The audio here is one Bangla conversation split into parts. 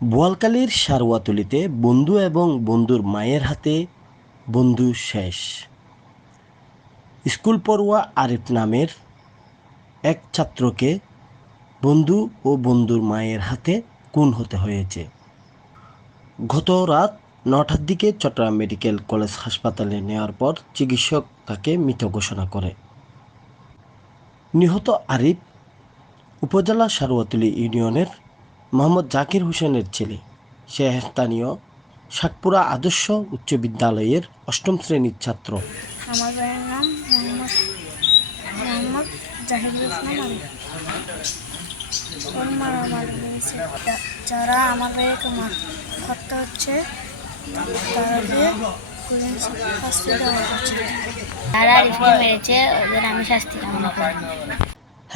বোয়ালকালীর সারোয়াতুলিতে বন্ধু এবং বন্ধুর মায়ের হাতে বন্ধু শেষ। স্কুল পড়ুয়া আরিফ নামের এক ছাত্রকে বন্ধু ও বন্ধুর মায়ের হাতে খুন হতে হয়েছে। গত রাত নটার দিকে চট্টগ্রাম মেডিকেল কলেজ হাসপাতালে নেওয়ার পর চিকিৎসক তাকে মৃত ঘোষণা করে। নিহত আরিফ উপজেলা সারুয়াতুলি ইউনিয়নের মোহাম্মদ জাকির হোসেনের ছেলে। সে স্থানীয় শাকপুরা আদর্শ উচ্চ বিদ্যালয়ের অষ্টম শ্রেণির ছাত্র। আমার নাম ইসলাম যারা হচ্ছে তাদেরকে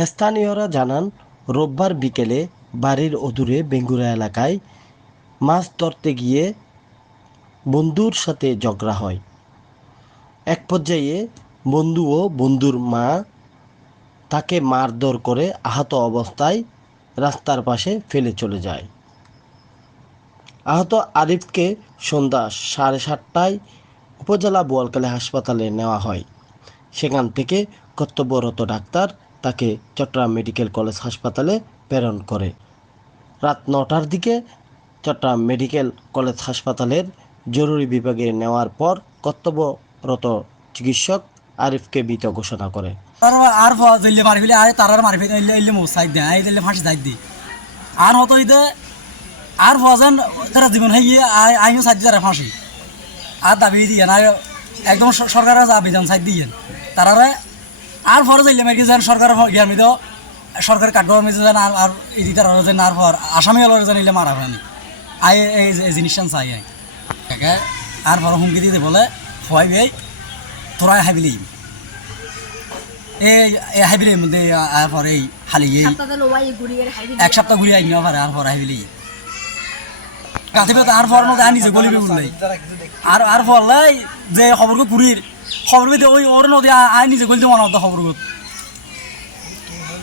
স্থানীয়রা জানান, রোববার বিকেলে বাড়ির অদূরে বেঙ্গুরা এলাকায় মাছ ধরতে গিয়ে বন্ধুর সাথে ঝগড়া হয়। এক পর্যায়ে বন্ধু ও বন্ধুর মা তাকে মারধর করে আহত অবস্থায় রাস্তার পাশে ফেলে চলে যায়। আহত আরিফকে সন্ধ্যা সাড়ে সাতটায় উপজেলা বোয়ালকালী হাসপাতালে নেওয়া হয়। সেখান থেকে কর্তব্যরত ডাক্তার তাকে চট্টগ্রাম মেডিকেল কলেজ হাসপাতালে প্রেরণ করে। রাত নটার দিকে চট্টগ্রাম মেডিকেল কলেজ হাসপাতালের জরুরি বিভাগে নেওয়ার পর কর্তব্যরত চিকিৎসক আরিফকে মৃত ঘোষণা করে। আর আর দিল্লি মারি ফেলে, আর তার মারি ফেলে, এলে এলে মো সাইড দে আই দিল্লি ফাঁসি সাইড দি। আর হতো ইদে আর ফজন তারা জীবন হয়ে গিয়ে আইনও সাইড তারা ফাঁসি। আর দাবি দিয়ে না, একদম সরকারের আবেদন সাইড দিয়ে। তারা আর ফরজ দিল্লি মারি যান সরকার জ্ঞান দিত, সরকার কাঠগড় মেজে যান আর আর ইদি তারা যেন আর ফর আসামি হলো যেন ইলে মারা হয়নি। আই এই জিনিসটা চাই আর ফর হুমকি দিতে বলে বেই তোরা হাবিলি এই হাইবিলের মধ্যে আর পরে হালি এই এক সপ্তাহ ঘুরে আইনি পারে আর পরে হাইবিলি কাঁথিবে তো আর পর মধ্যে আনি যে গলিবে উঠলাই আর আর পড়লাই যে খবরকে পুরীর খবর পেতে ওই ওর নদী আই নিজে গলিতে মনে হতো খবর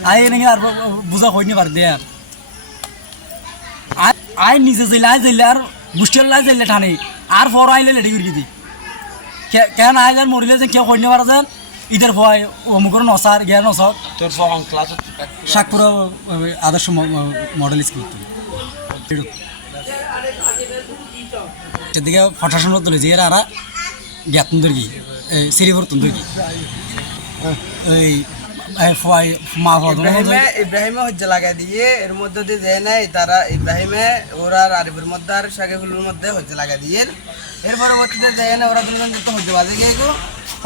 আই এনেকে আর বুঝা হইনি পার দে আই- নিজে যাইলে আই যাইলে আর বুস্টেল লাই যাইলে ঠানে আর পর আইলে লেডি করে দি কে- কেন আইলেন মরিলে যে কেউ কইনে পারা যান? ইদের ভয় অমুকর নসার জ্ঞান নসর তোর সঙ্গ ক্লাস শাকপুরা আদর্শ মডেল স্কুল সেদিকে ফটাশন তুলে যে এরা জ্ঞাতন দর্গি সিরিভর্তন দর্গি এই মা ইব্রাহিমে ইব্রাহিমে হজ্জা লাগাই দিয়ে এর মধ্যে দিয়ে যায় নাই তারা ইব্রাহিমে ওরা আর আরিফের মধ্যে আর শাকিবুলের মধ্যে হজ্জা লাগাই দিয়ে এর পরবর্তীতে যায় না ওরা দুজন তো হজ্জা বাজে গিয়ে গো।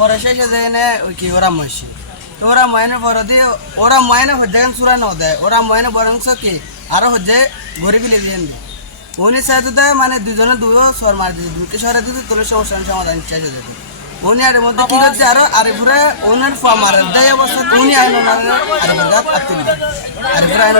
পরে শেষে না ওই কি, ওরা মহিষি ওরা ময়নে পরে দিয়ে ওরা ময়নে গান চূড়া ন দেয়। ওরা ময়নে বরংস কি, আরও হজ্জে ঘরে গিলে দিয়ে দেয়। উনি সাথে দেয় মানে দুজনে দুটো স্বর মারি দিতে দুটো স্বরে দিতে তোর সমস্যার সমাধান চাইছে দেখো উনি আর মধ্যে কি করছে, আরও আরিফুরে ওনার ফা মারে দেয় অবস্থা, উনি আইন আরিফুর গাছ আত্মীয় আরিফুর আইন